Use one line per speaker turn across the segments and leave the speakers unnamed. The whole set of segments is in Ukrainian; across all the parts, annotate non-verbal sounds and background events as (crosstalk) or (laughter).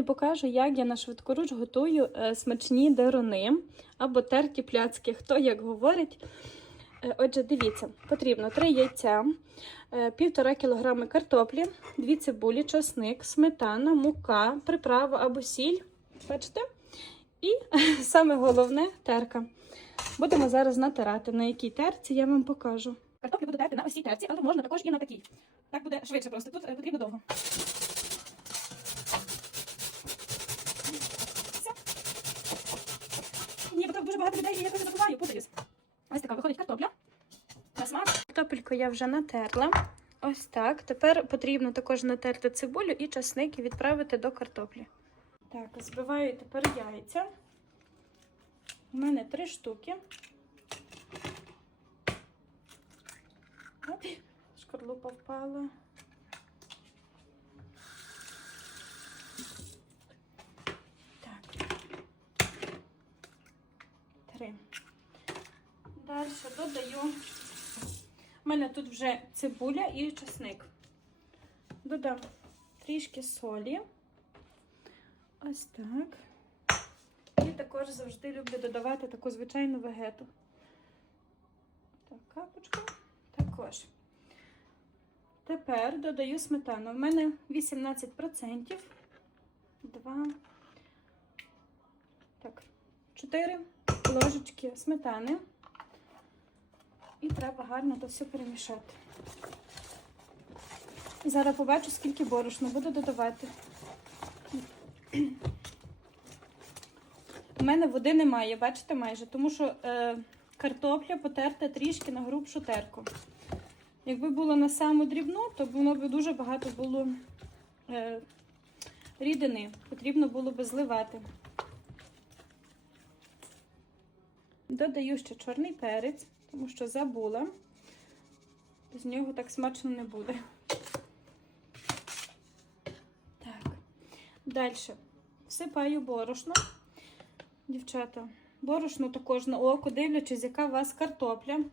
Сьогодні покажу, як я на швидкоруч готую е, смачні деруни або терті пляцки, хто як говорить. Е, Отже, дивіться, потрібно 3 яйця, е, 1,5 кг картоплі, 2 цибулі, часник, сметана, мука, приправа або сіль. Бачите? І (laughs) саме головне терка. Будемо зараз натирати. На якій терці я вам покажу. Картоплю буду терти на ось терці, але можна також і на такій. Так буде швидше просто. Тут е, потрібно довго. Все. Ні, бо тут дуже багато людей, я якось забуваю, путаюсь. Ось така виходить картопля. На смак. Картопельку я вже натерла. Ось так. Тепер потрібно також натерти цибулю і часник і відправити до картоплі. Так, збиваю тепер яйця. У мене три штуки. Оп, шкарлупа впала. Так. Три. Далі додаю. У мене тут вже цибуля і чесник. Додам трішки солі. Ось так. І також завжди люблю додавати таку звичайну вегету. Так, капочку. Також. Тепер додаю сметану. У мене 18%. Два. Так, 4 ложечки сметани. І треба гарно то все перемішати. І зараз побачу, скільки борошна буду додавати. У мене води немає, бачите, майже, тому що е, картопля потерта трішки на грубшу терку. Якби було на саму дрібну, то воно б дуже багато було е, рідини. Потрібно було би зливати. Додаю ще чорний перець, тому що забула. З нього так смачно не буде. Так. Далі всипаю борошно. Дівчата, борошно також на око, дивлячись, яка у вас картопля.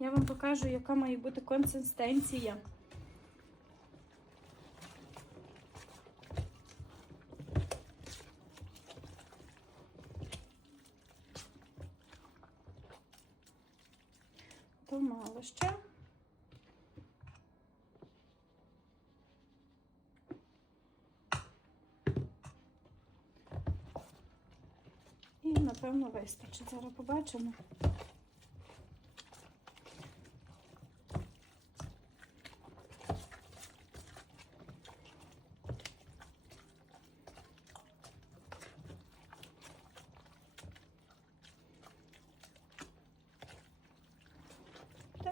Я вам покажу, яка має бути консистенція. То мало ще. І, напевно, вистачить. Зараз побачимо.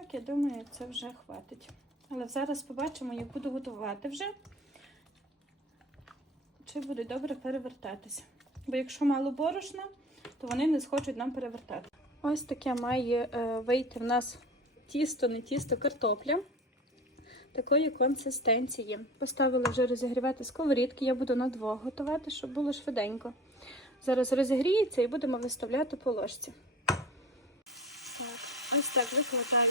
Так, я думаю, це вже хватить. Але зараз побачимо, як буду готувати вже, чи буде добре перевертатися. Бо якщо мало борошна, то вони не схочуть нам перевертати. Ось таке має е, вийти в нас тісто, не тісто, картопля. Такої консистенції. Поставила вже розігрівати сковорідки, я буду на двох готувати, щоб було швиденько. Зараз розігріється і будемо виставляти по ложці. Ось так викладаю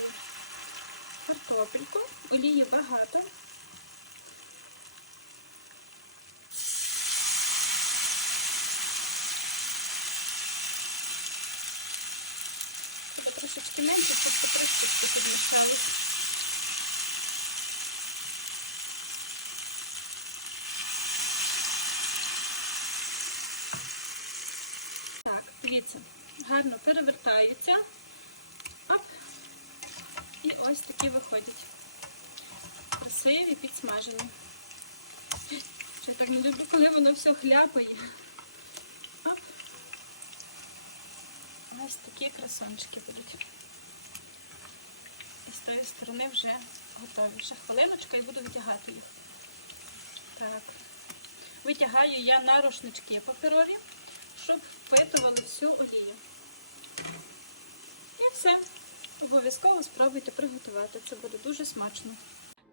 картопельку, олії багато. Буде трошечки менше, щоб трошечки підмішалось. Так, дивіться, гарно перевертаються. Оп. І ось такі виходять. Красиві, підсмажені. Ще так не люблю, коли воно все хляпає. Оп. Ось такі красончики будуть. І з тої сторони вже готові. Ще хвилиночка і буду витягати їх. Так. Витягаю я на рушнички паперові, щоб впитували всю олію. І все. Обов'язково спробуйте приготувати. Це буде дуже смачно.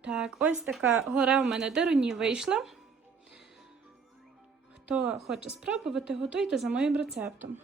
Так, ось така гора в мене деруні вийшла. Хто хоче спробувати, готуйте за моїм рецептом.